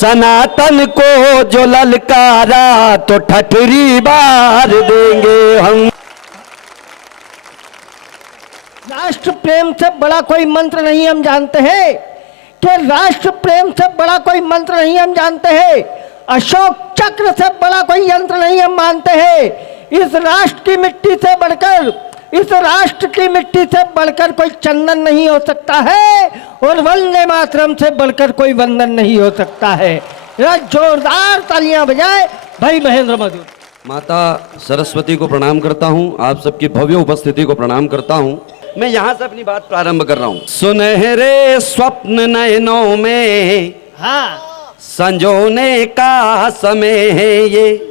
सनातन को जो ललकारा तो ठठरी बार देंगे हम। राष्ट्र प्रेम से बड़ा कोई मंत्र नहीं हम जानते हैं कि राष्ट्र प्रेम से बड़ा कोई मंत्र नहीं हम जानते हैं। अशोक चक्र से बड़ा कोई यंत्र नहीं हम मानते हैं। इस राष्ट्र की मिट्टी से बढ़कर, इस राष्ट्र की मिट्टी से बढ़कर कोई चंदन नहीं हो सकता है और वंदे मातरम से बढ़कर कोई वंदन नहीं हो सकता है। जोरदार तालियां बजाए भाई महेंद्र मधुर। माता सरस्वती को प्रणाम करता हूँ, आप सबकी भव्य उपस्थिति को प्रणाम करता हूँ। मैं यहाँ से अपनी बात प्रारंभ कर रहा हूँ। सुनहरे स्वप्न नयनों में संजोने का समय है ये।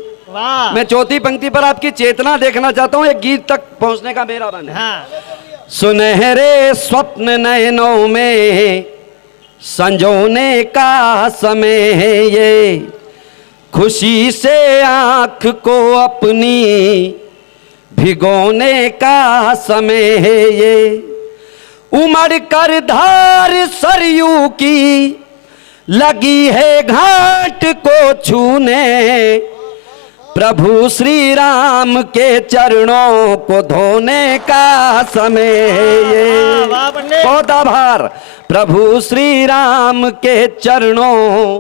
मैं चौथी पंक्ति पर आपकी चेतना देखना चाहता हूँ, एक गीत तक पहुंचने का मेरा मन है। सुनहरे स्वप्न नयनों में संजोने का समय है ये, खुशी से आंख को अपनी भिगोने का समय है ये। उमड़ कर धार सरयू की लगी है घाट को छूने, प्रभु श्री राम के चरणों को धोने का समय है ये। बहुत आभार। प्रभु श्री राम के चरणों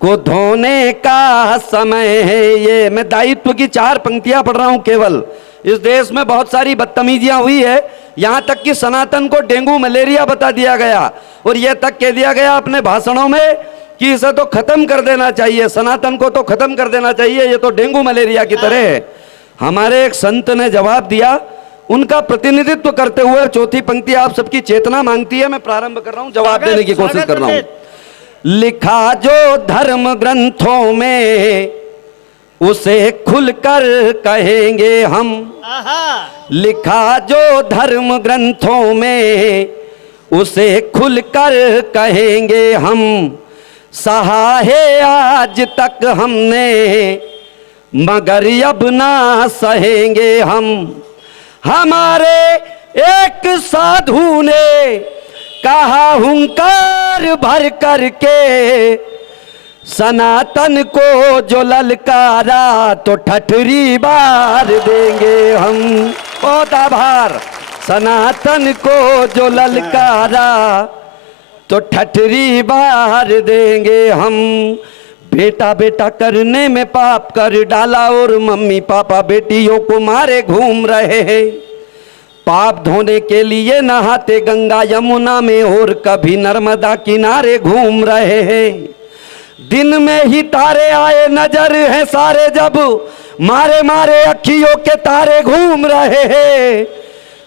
को धोने का समय है ये। मैं दायित्व की 4 पंक्तियां पढ़ रहा हूं केवल। इस देश में बहुत सारी बदतमीजियां हुई है, यहां तक कि सनातन को डेंगू मलेरिया बता दिया गया और यह तक कह दिया गया अपने भाषणों में कि इसे तो खत्म कर देना चाहिए, सनातन को तो खत्म कर देना चाहिए, ये तो डेंगू मलेरिया की तरह है। हमारे एक संत ने जवाब दिया, उनका प्रतिनिधित्व करते हुए चौथी पंक्ति आप सबकी चेतना मांगती है, मैं प्रारंभ कर रहा हूं, जवाब देने की कोशिश कर रहा हूं। लिखा जो धर्म ग्रंथों में उसे खुलकर कहेंगे हम। लिखा जो धर्म ग्रंथों में उसे खुलकर कहेंगे हम। सहा है आज तक हमने मगर अब ना सहेंगे हम। हमारे एक साधु ने कहा हुंकार भर करके, सनातन को जो ललकारा तो ठठरी बार देंगे हम। बहुत आभार। सनातन को जो ललकारा तो ठठरी बार देंगे हम। बेटा बेटा करने में पाप कर डाला और मम्मी पापा बेटियों को मारे घूम रहे हैं। पाप धोने के लिए नहाते गंगा यमुना में और कभी नर्मदा किनारे घूम रहे हैं। दिन में ही तारे आए नजर है सारे, जब मारे मारे अखियों के तारे घूम रहे हैं।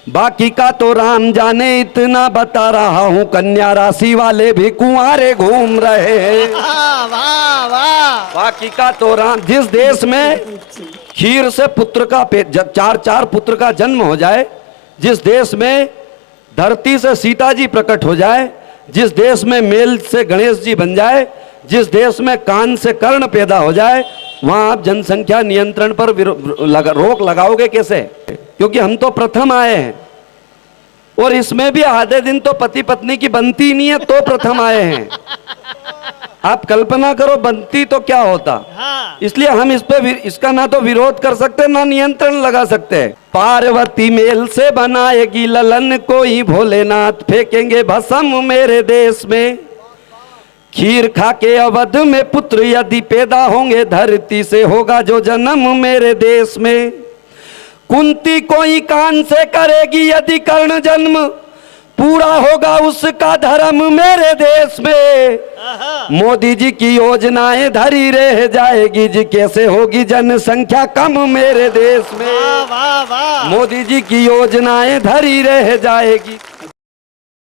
बाकी का तो राम जाने, इतना बता रहा हूं कन्या राशि वाले भी कुंवारे घूम रहे हैं। बाकी का तो राम। जिस देश में खीर से पुत्र का 4 पुत्र का जन्म हो जाए, जिस देश में धरती से सीता जी प्रकट हो जाए, जिस देश में मेल से गणेश जी बन जाए, जिस देश में कान से कर्ण पैदा हो जाए, वहां आप जनसंख्या नियंत्रण पर रोक लगाओगे कैसे? क्योंकि हम तो प्रथम आए हैं और इसमें भी आधे दिन तो पति पत्नी की बनती नहीं है तो प्रथम आए हैं। आप कल्पना करो बनती तो क्या होता। इसलिए हम इस पे इसका ना तो विरोध कर सकते ना नियंत्रण लगा सकते। पार्वती मेल से बनाएगी ललन कोई, भोलेनाथ फेंकेंगे भस्म मेरे देश में। खीर खा के अवध में पुत्र यदि पैदा होंगे, धरती से होगा जो जन्म मेरे देश में। कुंती कोई कान से करेगी यदि कर्ण जन्म, पूरा होगा उसका धर्म मेरे देश में। मोदी जी की योजनाएं धरी रह जाएगी जी, कैसे होगी जनसंख्या कम मेरे देश में। मोदी जी की योजनाएं धरी रह जाएगी।